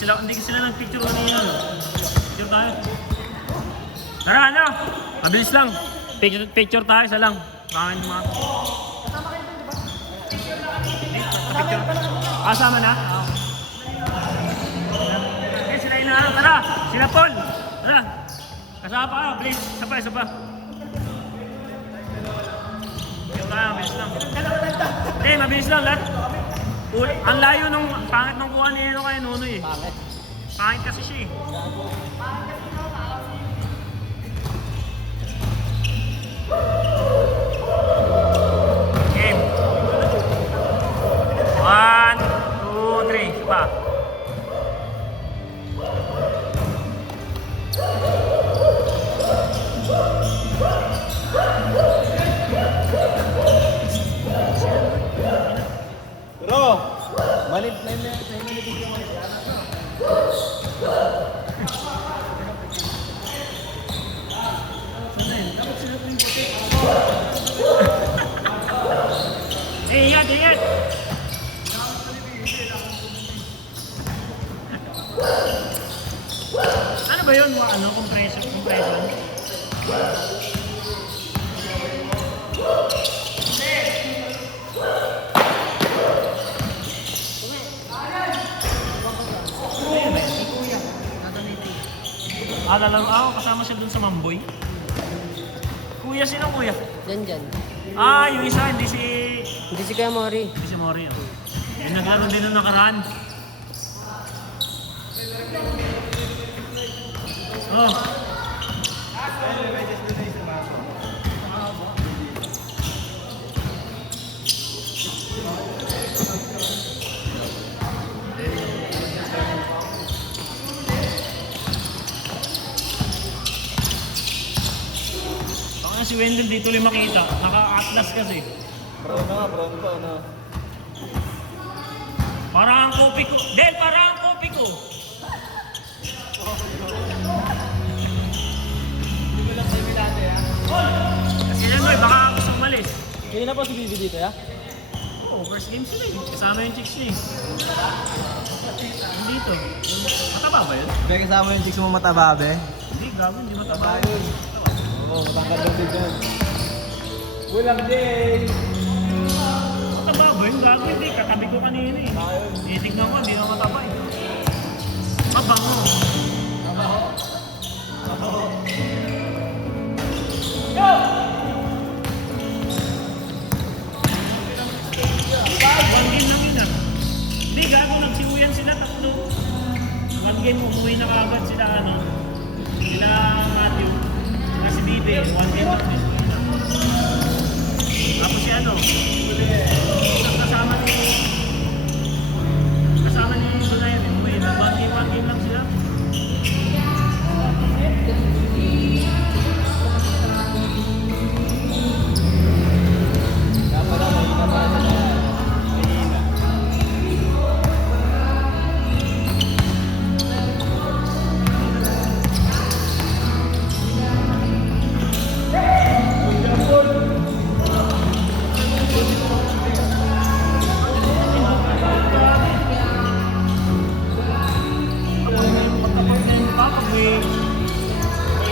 sila. Hindi sila nag-picture kanina. Picture tayo. Tara, ano? Mabilis lang. Picture tayo, isa lang. Pangin mga. Picture. Kasama na? Okay, sila yun na. Tara, sila Paul. Tara. Kasama pa ka, please. Isa pa. Picture tayo, mabilis lang. Hindi, mabilis lang lahat. Ang layo nung pangit nung kuha ni Eno kay Nunoy eh. Pangit kasi siya eh. Game. 1, 2, 3. Sipa. Bro, malit na yun. Ingat! Ano ba yun? Compression? Lang ako, kasama siya dun sa Mamboy. Kuya, sino kuya? Dyan. Yung isa, hindi si Kuya Mori. Hindi si Mori. Yung naglaro din nung nakaraan. Oh. Si Wendell dito ulit makita. Naka-atlas kasi. Brown pa na. Parang ang kopi ko. Del, parang ang kopi ko. Hindi ko lang sa Milante ha. Kasi naman, baka gusto umalis. Kaya na po si Bibi dito ya? Oo, first game sila eh. Kasama yung chicks niya eh. Dito. Mataba ba yun? Kaya kasama yung chicks mo mataba be? Hindi, gago, hindi mataba. Oo, matangkad lang din dyan. Walang day! Mataba ba yun? Gago, hindi. Katabi ko kanina eh. Titignan ko, hindi na mataba eh. Mabango. One game lang yun ah. Hindi, gago, nagsiuyan sila tatlo. One game, umuwi na kagad sila sila Matthew. Si Bibi, one game lang din. Tapos si kasama ni Sulayan, umuwi na one game lang sila.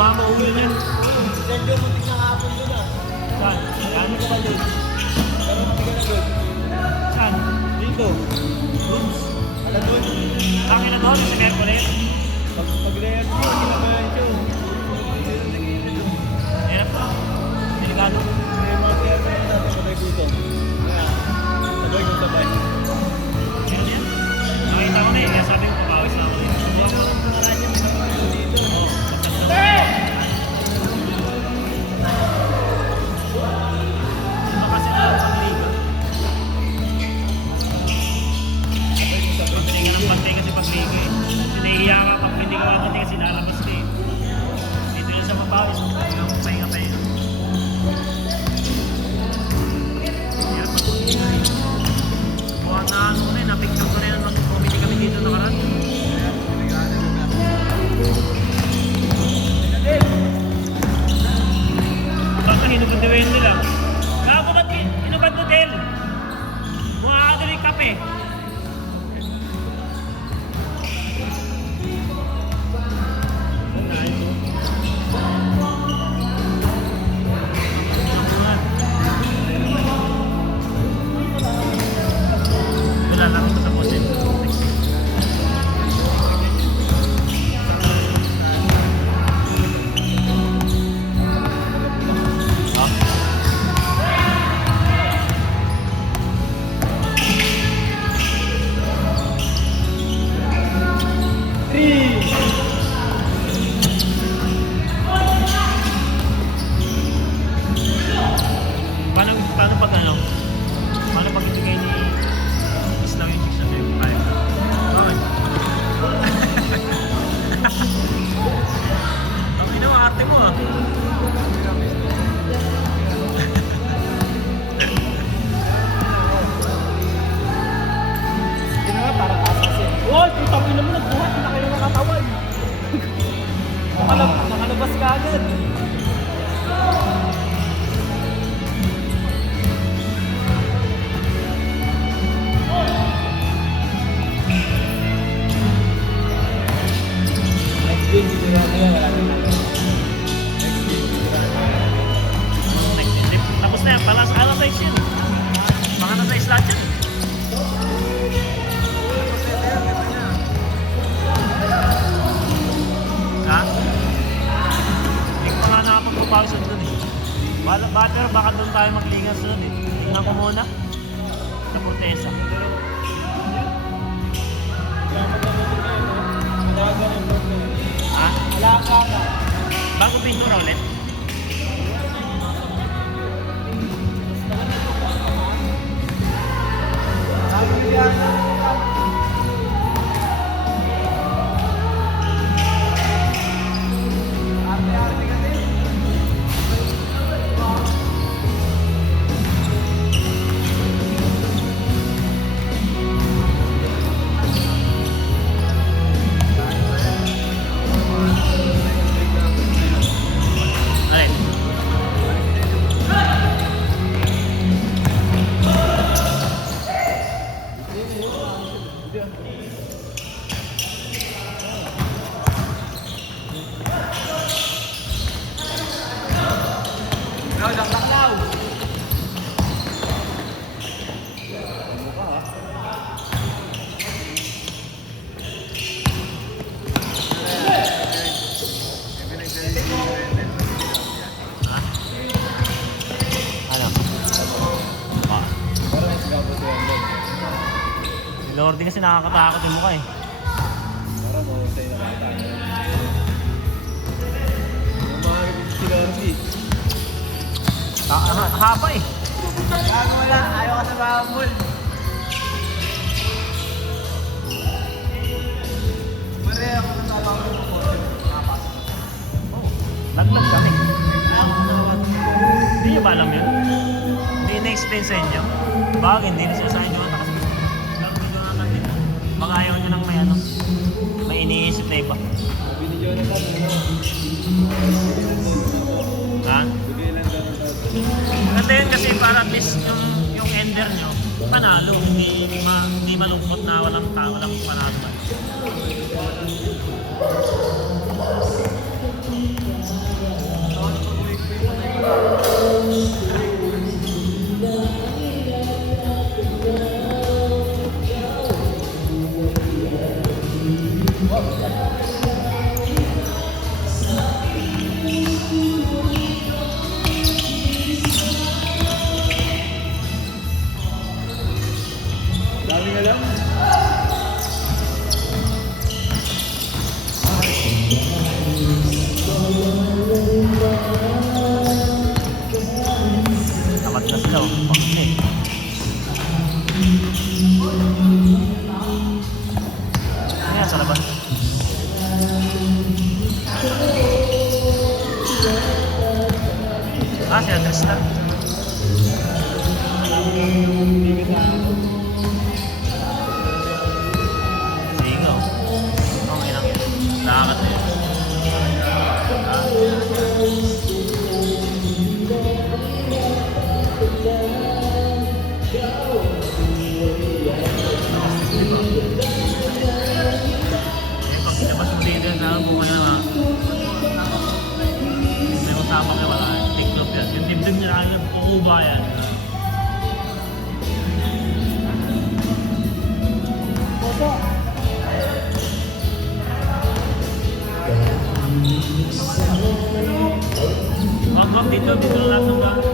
Mamauli na yun. Sergio, muntik na hapon doon ah. Saan? Saan? Pero muntik ka na doon. Saan? Dito. Rooms? Ala doon. Akin na doon sa Mercury. Pag-layer ko, sila ba yan siya? Hirap pa. Delikado. May mga kaya pa yan natin sabay dito. Sabay kung sabay. Yan yan. Nakita ko na yun. Kaya sabi ko papawis na ako na yun. Subukan ko ng pangalan niya. May nakapagod dito. Oo. Iba kasi na ang pagliga. Pagpili ka ng pantay kasi pagliga eh. Sinahiya ka pag hindi ka mapantay kasi lalabas ka eh. na. Sa Fortesa. Ha? Bago pintura ulit? Alright. Ano? Ah. Si Lordy kasi nakakatakot yung mukha eh. Haba eh. Ayaw ka sa bambol. Pareho ako sa bambol mo. Oh, laglag kami. Hindi nyo ba alam yun? Hindi na-explain sa inyo. Bagay, hindi na sila sa inyo. Kasi laro na natin. Baka ayaw nyo nang may ano. May iniisip na iba. Bini Jonathan, Ha? Kasi yun kasi para at least yung ender nyo, panalo. Hindi malungkot na walang panalo. dami nga lang. Tamat na sila oh. Bakit? Ano yan sa labas? Sila Tristan. Singaw. Okay lang yun. Lakad na yun. Pag ilabas mo dito, saan po kayo na may usapang kayo wala. TikTok yan. Yung dibdib nila yung kukuba yan. Wag dito lang lahat ng lahat.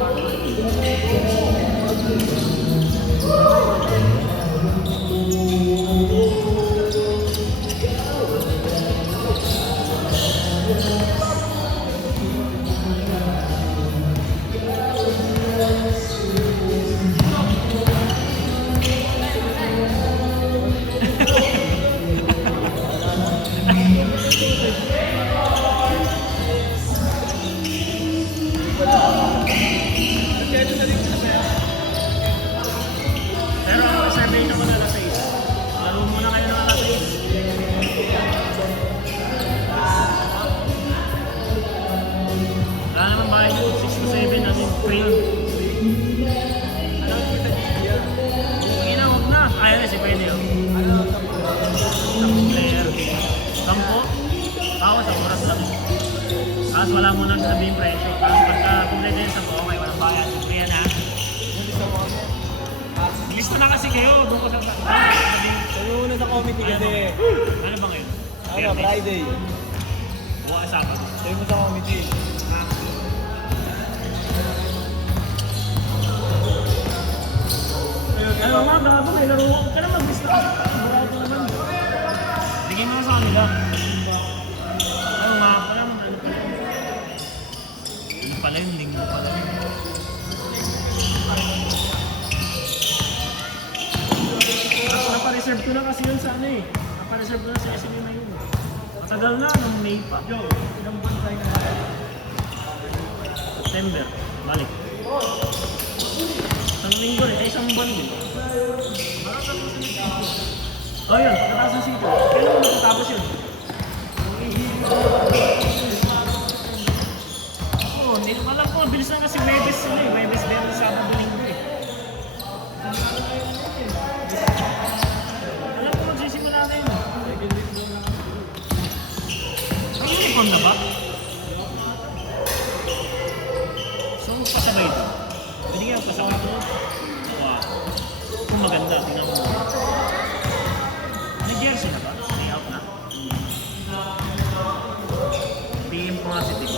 Pero sabihin naman na alas 6. Laro muna kayo ng alas 6. Wala naman ba kayo 6 to 7 natin free yun. Ina, huwag na. Ayaw na si pwede yun. Tampung player. Tampo? Bawas ang oras lang. Tapos wala muna sabihin presyo. Tapos pagka complete yun sa buo, okay, walang bayan. Free yan ha. Lista na kasi kayo. Doon ko sa Sabi mo na sa committee kasi. Ano ba ngayon? Ano, Friday. Buka Sabado. Sabi mo sa committee. ka nga, gago, may laro. Huwag ka na mag-miss na kasi. Burado naman. Bigay mo na sa kanila. Ano nga pala, ano pala. Ano pala yung linggo pala. Napa-reserve ko na kasi yun sa ano eh. Napa-reserve ko na sa SME na yun. Matagal na, nung May pa. Ilang buwan tayo na. September, balik. Isang linggo rin, ay isang buwan din. Oh yun, nataas ang sito. Kailan mo natatapos yun? Oo, hindi ko alam ko. Bilis lang kasi Webes sila eh. Webes din sa Sabado Linggo eh. Alam ko magsisimula na yun. Ang uniform na ba? So, pasabay ito. Pwede nga pasaway ito. Wow. Kung maganda, tingnan mo. Jersey na ba? May out na? PM positive.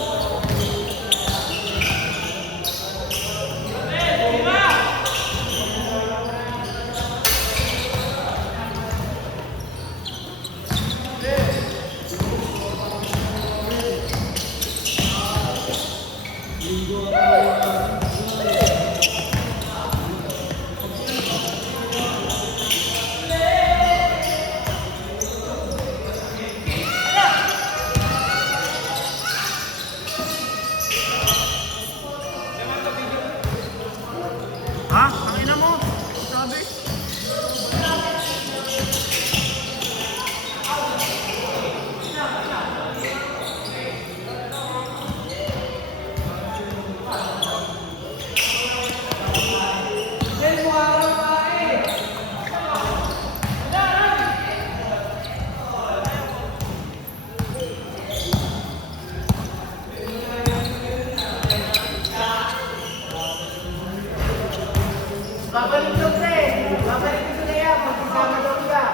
Ha? Ang ina mo? Sabi? Babalik ko pre! Babalik ko na yan! Pag-isama daw siya!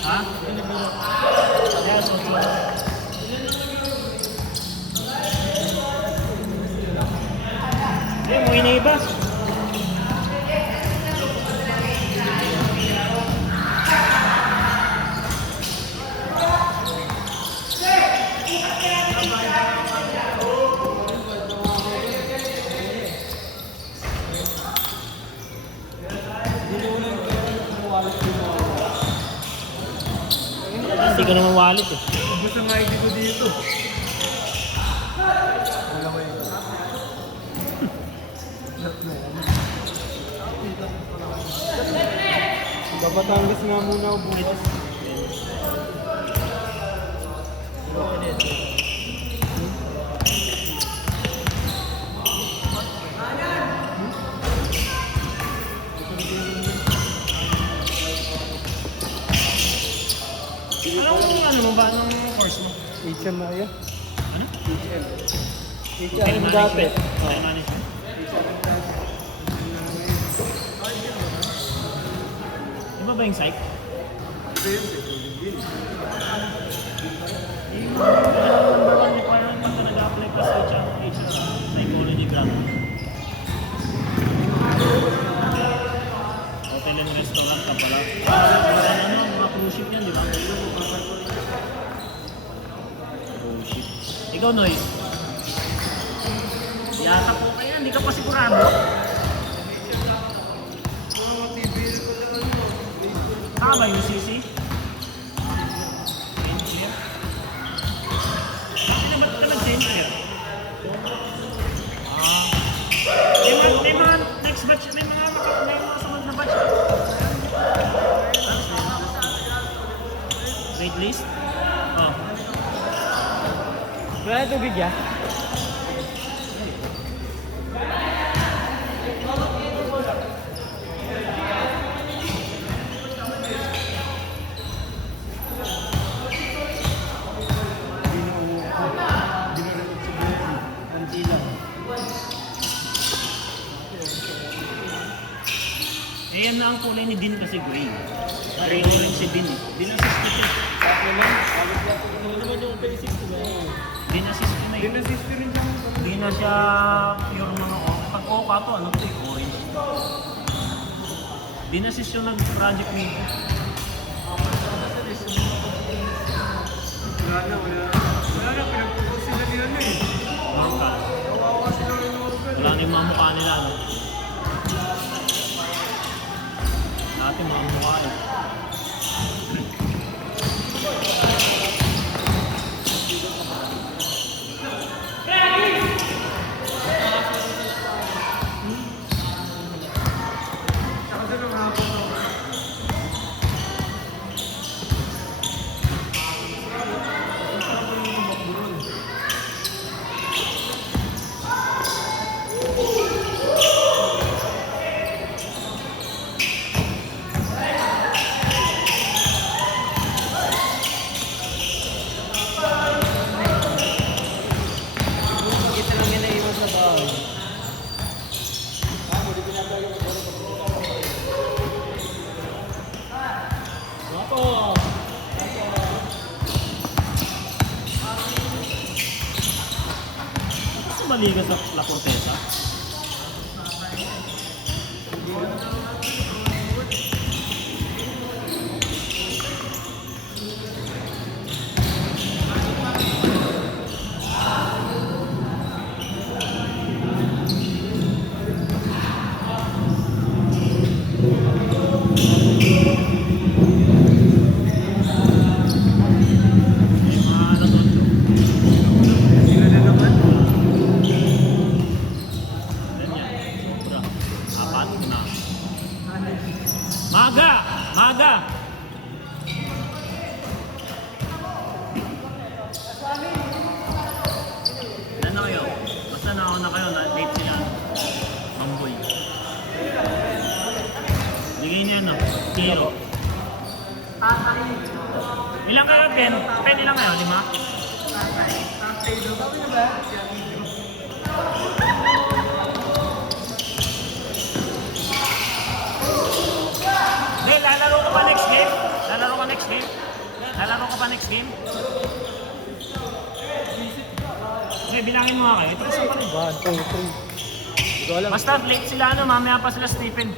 Ha? Kaya susunod. Umuwi na iba. Hindi ko naman wallet eh. Ubus ang ID ko dito. Wala ko yun. Babatangas nga muna ako bukas. Ano mo ba? Anong course mo? HM na yan. Ano? HM. Hotel HM dati. management. Hotel management. Iba ba yung psych? Yung number one requirement pagka nag-apply pa sa HR, psychology graduate. Hotel and restaurant ka pala. Ano, mga cruise ship yan, di ba? Cruise ship. Ikaw, Noy. Yata po kaya, hindi ka pa sigurado. Tama yung CC? Engineer? Hindi naman ka nag-engineer? May mga next batch, may mga sunod na batch. Grade list? Oh. Wala tubig ya? Eh, yan na ang kulay ni Dean kasi gray. Gray orange si Dean eh. Dean assistant yun. Supplement. Din na sister rin siya. Hindi na siya pure mga pag oka to, ano to eh, orange. Dinasis yung nag-project nito. Wala na, pinagpupos sila ni ano eh. Norcal. Kawawa sila ng Morgan. Wala na yung mga mukha nila, no? Dati mga mukha eh. Saka doon ang hapon ako. Kita lang yan na iwas na ba? Ako! Gusto maligas sa La Cortesa? Mga nasonso. Sila na naman. Ganyan. Sobra. Apat na. Maga! Maga! Ilan na kayo? Basta na kayo, late sila. Mamboy. Bigay niya no? Zero. Ilang kayo, 10? 10 ilang kayo? 5? Hindi, lalaro ka pa next game? Lalaro ka next game? Lalaro ka pa next game? Hindi, bilangin mo nga kayo. Ito isa pa rin. 1, 2, 3. Hindi ko alam. Basta late sila, ano, mamaya pa sila Stephen.